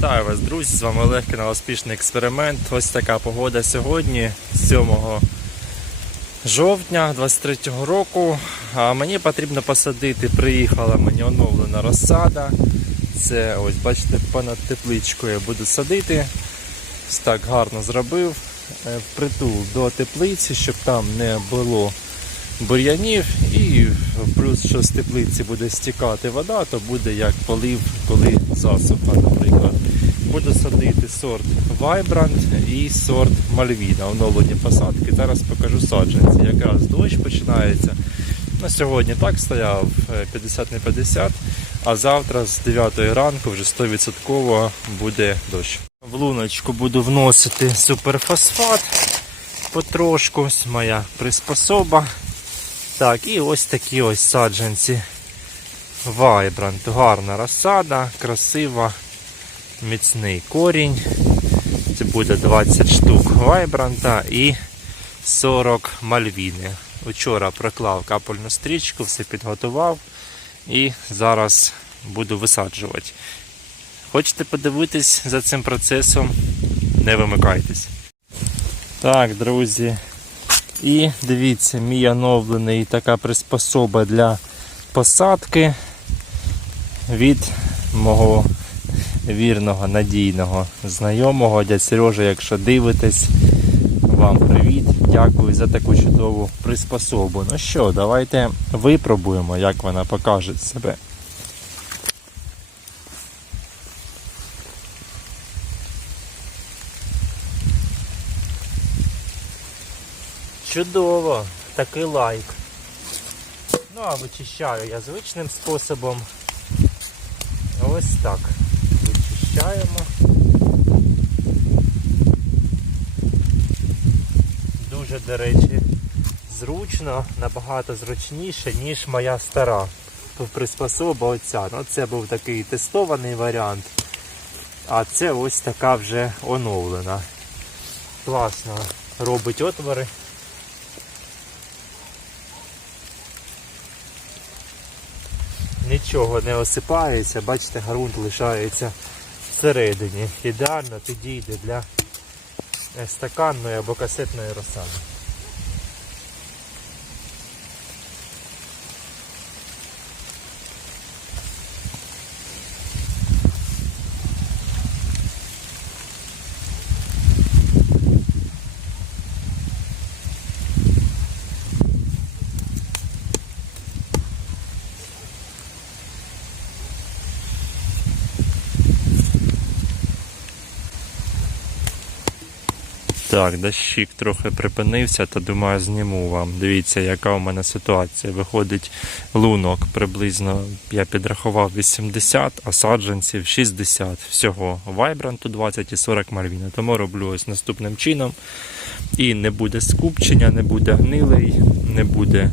Вітаю вас, друзі! З вами Олег, канал Успішний експеримент. Ось така погода сьогодні, 7 жовтня 23-го року. А мені потрібно посадити, приїхала мені оновлена розсада. Це ось, бачите, понад тепличкою я буду садити. Ось так гарно зробив. Е, Впритул до теплиці, щоб там не було бур'янів. І плюс, що з теплиці буде стікати вода, то буде як полив, коли засуха, наприклад. Буду садити сорт Vibrant і сорт Malvina. Оновлені посадки. Зараз покажу саджанці. Якраз дощ починається. На сьогодні так стояв е, 50 на 50, а завтра з 9 ранку вже 100% буде дощ. В луночку буду вносити суперфосфат потрошку. Ось моя приспособа. Так, і ось такі ось саджанці. Vibrant. Гарна розсада, красива, міцний корінь. Це буде 20 штук вайбранта і 40 мальвіни. Вчора проклав капельну стрічку, все підготував і зараз буду висаджувати. Хочете подивитись за цим процесом? Не вимикайтесь. Так, друзі. І дивіться, мій оновлений така приспособа для посадки від мого вірного, надійного знайомого дядь Сережа, якщо дивитесь, вам привіт. Дякую за таку чудову приспособу. Ну що, давайте випробуємо, як вона покаже себе. Чудово, такий лайк. Ну, а вичищаю я звичним способом. Ось так. Вичищаємо. Дуже, до речі, зручно, набагато зручніше, ніж моя стара приспособа оця. Ну, це був такий тестований варіант. А це ось така вже оновлена. Класно робить отвори. Нічого не осипається, бачите, ґрунт лишається всередині. Ідеально підійде для е, стаканної або касетної розсади. Так, дощик трохи припинився, то думаю, зніму вам. Дивіться, яка у мене ситуація. Виходить лунок приблизно, я підрахував 80, а саджанців 60 всього. Вайбранту 20 і 40 мальвіна. Тому роблю ось наступним чином. І не буде скупчення, не буде гнилий, не буде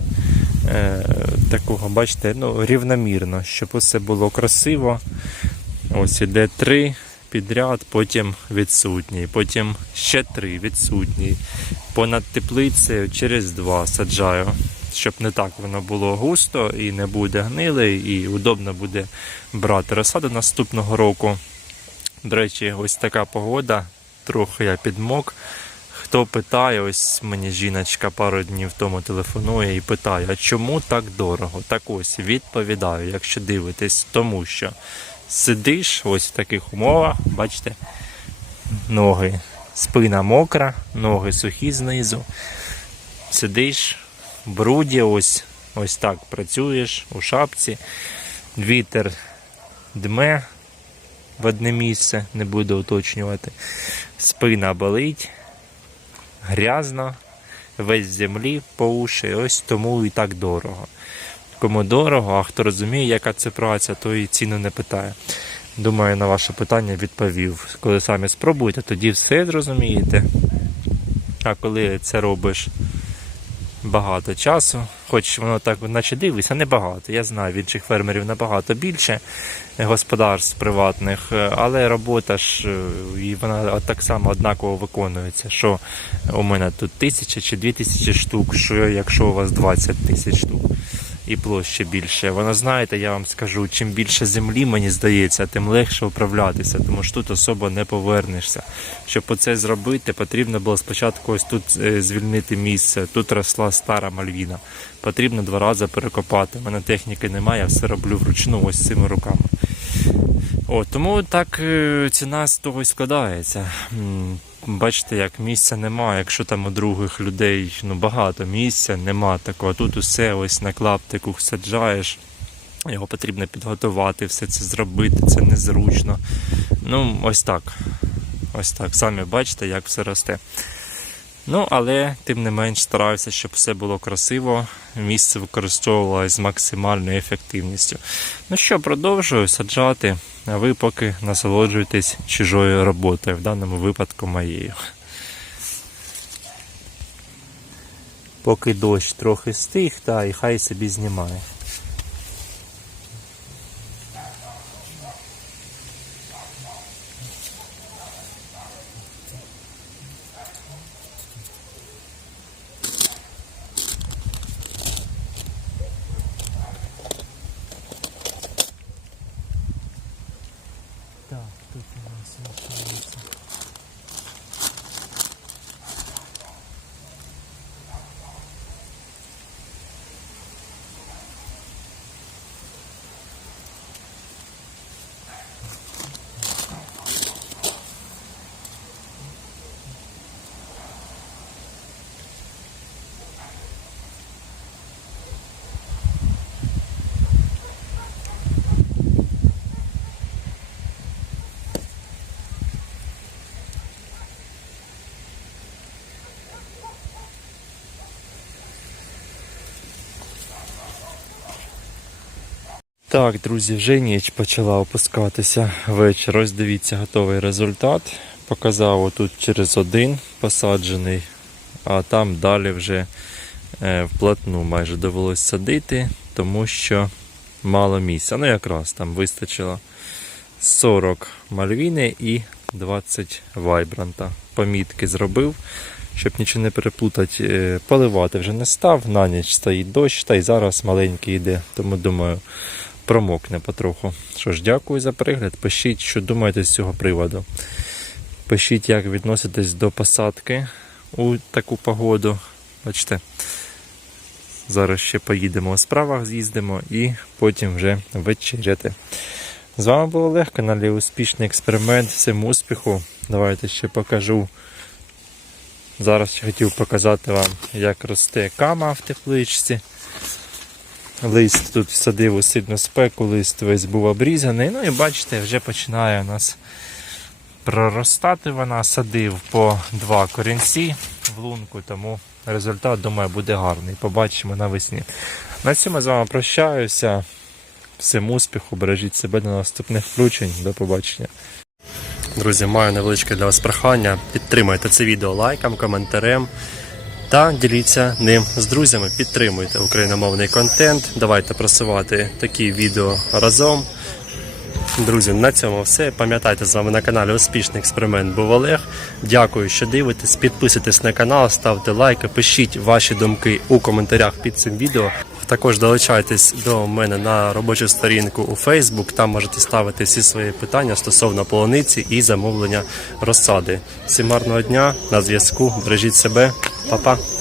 е, такого, бачите, ну, рівномірно, щоб усе було красиво. Ось іде 3 підряд, потім відсутній, потім ще три відсутній. Понад теплицею через два саджаю, щоб не так воно було густо і не буде гнилий, і удобно буде брати розсаду наступного року. До речі, ось така погода, трохи я підмок. Хто питає, ось мені жіночка пару днів тому телефонує і питає, а чому так дорого? Так ось відповідаю, якщо дивитесь, тому що сидиш ось в таких умовах, бачите, ноги, спина мокра, ноги сухі знизу. Сидиш в бруді, ось, ось так працюєш у шапці, вітер дме в одне місце, не буду уточнювати. Спина болить, грязно, весь землі по уші, ось тому і так дорого. Кому дорого, а хто розуміє, яка це праця, то і ціну не питає. Думаю, на ваше питання відповів. Коли самі спробуєте, тоді все зрозумієте. А коли це робиш багато часу, хоч воно так, наче дивиться, небагато. Я знаю, в інших фермерів набагато більше господарств приватних, але робота ж е, і вона так само однаково виконується. Що у мене тут тисяча чи дві тисячі штук, що якщо у вас 20 тисяч штук. І площа більше. Вона, знаєте, я вам скажу, чим більше землі, мені здається, тим легше управлятися, тому що тут особо не повернешся. Щоб оце зробити, потрібно було спочатку ось тут е, звільнити місце. Тут росла стара мальвіна. Потрібно два рази перекопати. У мене техніки немає, я все роблю вручну ось цими руками. О, тому так е, ціна з того і складається. Бачите, як місця немає. Якщо там у других людей ну, багато місця, нема такого. Тут усе ось на клаптику саджаєш. Його потрібно підготувати, все це зробити, це незручно. Ну, ось так. Ось так. Самі бачите, як все росте. Ну, але тим не менш стараюся, щоб все було красиво, місце використовувалось з максимальною ефективністю. Ну що, продовжую саджати, а ви поки насолоджуєтесь чужою роботою, в даному випадку моєю. Поки дощ трохи стих, та і хай собі знімає. Так, тут у нас залишається. Так, друзі, вже ніч почала опускатися вечір. Ось дивіться, готовий результат. Показав отут через один посаджений, а там далі вже е, вплотну майже довелось садити, тому що мало місця. Ну якраз там вистачило 40 мальвіни і 20 вайбранта. Помітки зробив, щоб нічого не переплутати. Е, Поливати вже не став, на ніч стоїть дощ, та й зараз маленький йде, тому думаю промокне потроху. Що ж, дякую за перегляд. Пишіть, що думаєте з цього приводу. Пишіть, як відноситесь до посадки у таку погоду. Бачите, зараз ще поїдемо у справах, з'їздимо і потім вже вечеряти. З вами було Олег, каналі Успішний експеримент. Всім успіху. Давайте ще покажу. Зараз ще хотів показати вам, як росте кама в тепличці. Лист тут садив у сильну спеку, лист весь був обрізаний. Ну і бачите, вже починає у нас проростати вона. Садив по два корінці в лунку, тому результат, думаю, буде гарний. Побачимо навесні. На цьому з вами прощаюся. Всім успіху, бережіть себе до наступних включень. До побачення. Друзі, маю невеличке для вас прохання. Підтримайте це відео лайком, коментарем та діліться ним з друзями. Підтримуйте україномовний контент. Давайте просувати такі відео разом. Друзі, на цьому все. Пам'ятайте, з вами на каналі Успішний експеримент був Олег. Дякую, що дивитесь. Підписуйтесь на канал, ставте лайки, пишіть ваші думки у коментарях під цим відео. Також долучайтесь до мене на робочу сторінку у Facebook. Там можете ставити всі свої питання стосовно полуниці і замовлення розсади. Всім гарного дня на зв'язку. Бережіть себе, 好棒